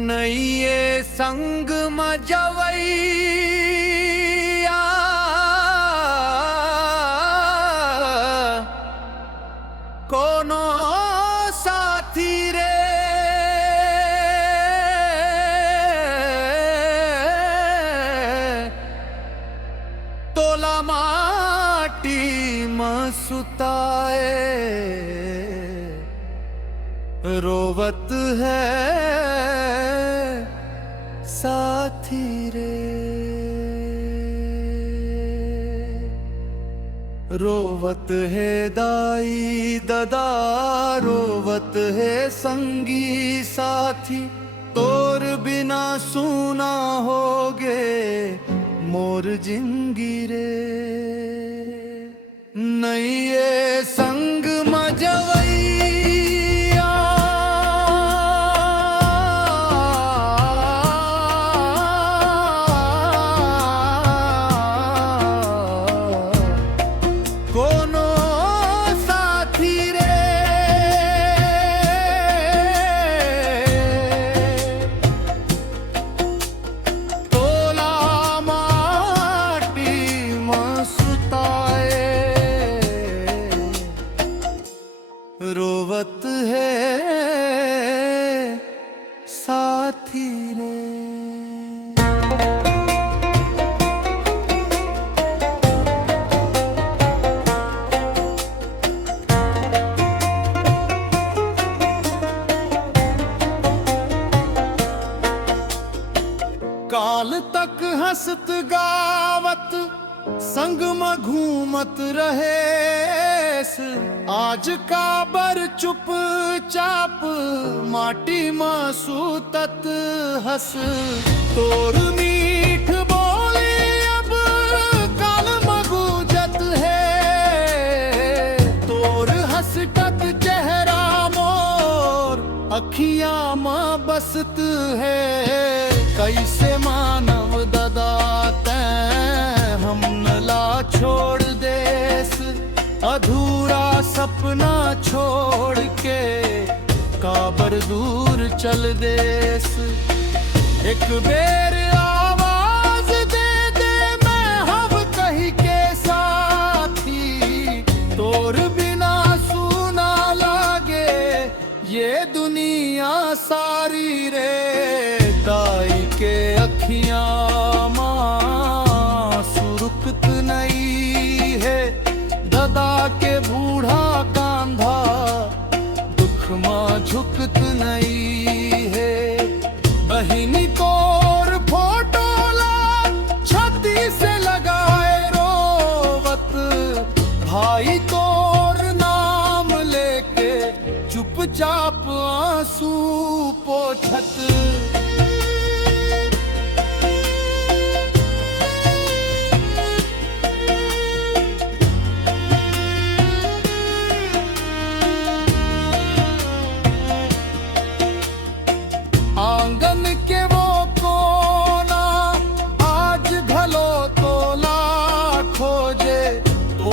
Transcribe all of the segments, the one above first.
नैये संग मजवैया कोनो साथी रे तोला माटी मसुताए रोवत है साथी रे। रोवत है दाई ददा रोवत है संगी साथी तोर बिना सूना होगे मोर जिंदगी रे। नैये संग मजवैया कोनो साथी रे तोला माटी मसुताए रोवत है साथी रे। काल तक हंसत गावत संग में घूमत रहेस आज का बर चुप चाप माटी में सूतत हस तोर मीठ बोली अब काल में गूंजत है तोर हंसटत चेहरा मोर अखियां में बसत है। कैसे मानव ददाते हम नला छोड़ देस अधूरा सपना छोड़ के काबर दूर चल देस। एक बेर आवाज दे दे मैं हव कही के साथी तोर बिना सुना लागे ये दुनिया सारी रे। दाई के अखियां मां सुरुकत नहीं है ददा के बूढ़ा कांधा दुख मां झुकत नहीं है। बहिनी तोर फोटो ला छाती से लगाए रोवत भाई तोर नाम लेके चुपचाप आंसू पोछत। आंगन के वो कोना आज घलो तोला खोजे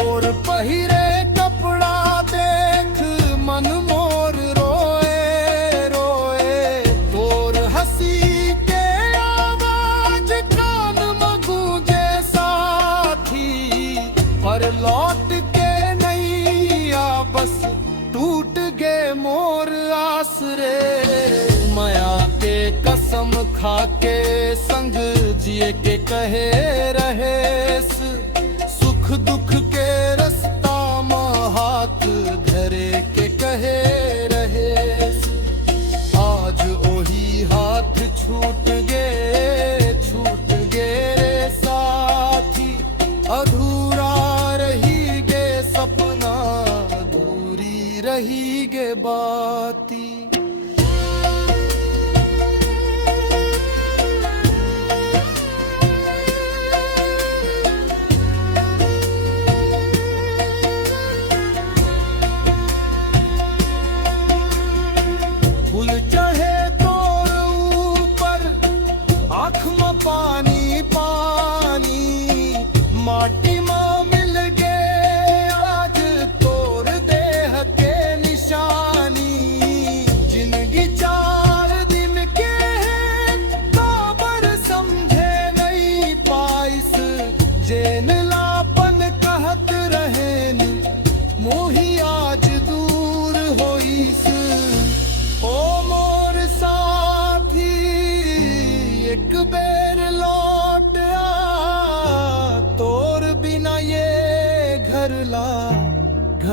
और पहिरे कपड़ा देख मन मोर रोए रोए तोर हंसी के आवाज कान में गूंजे साथी पर लौट के नहीं आ बस टूट गए मोर आसरे। माया के कसम खाके संग जिए के कहे रहेस सुख दुख के रास्ता में हाथ धरे के कहे रहेस। आज ओही हाथ छूट गे रे साथी अधूरा रही गे सपना अधूरी रही गे बाती। फूल चाहे तोर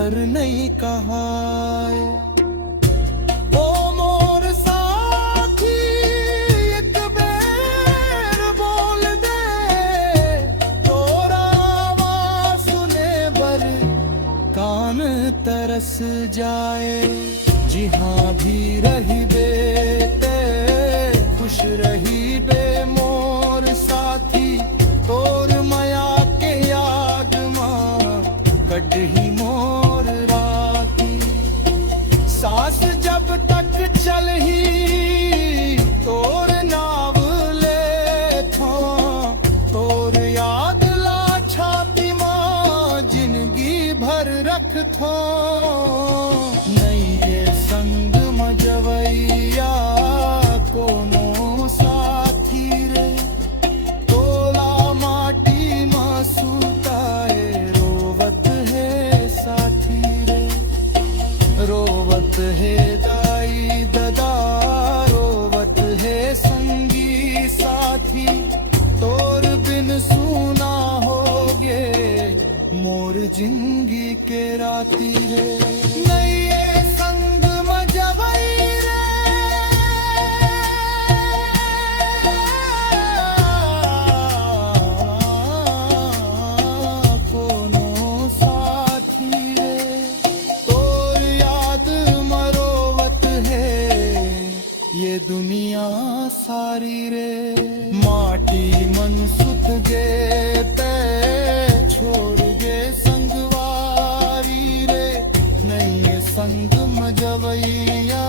घर नहीं कहाए। ओ मोर साथी एक बेर बोल दे, तोरा आवाज सुने बर कान तरस जाए। जी हाँ भी रही बेटे खुश रही बे मोर साथी, तोर माया के याद मां कटही मोर राती। सास जब तक चलही तोर नाव ले थो, तोर याद ला छाती मां जिंदगी भर रख थो। नहीं ये संग मजवैया कोनो साथी रे, तोला माटी मां सुताए रोवत है साथी रे। रोवत है दाई ददा, रोवत है संगी साथी, तोर बिन सुना होगे मोर जिंदगी के राती रे। नहीं ये संग मजवई ये दुनिया सारी रे। माटी मन सुत गे ते छोड़ गे संगवारी रे। नहीं ये संग मजवैया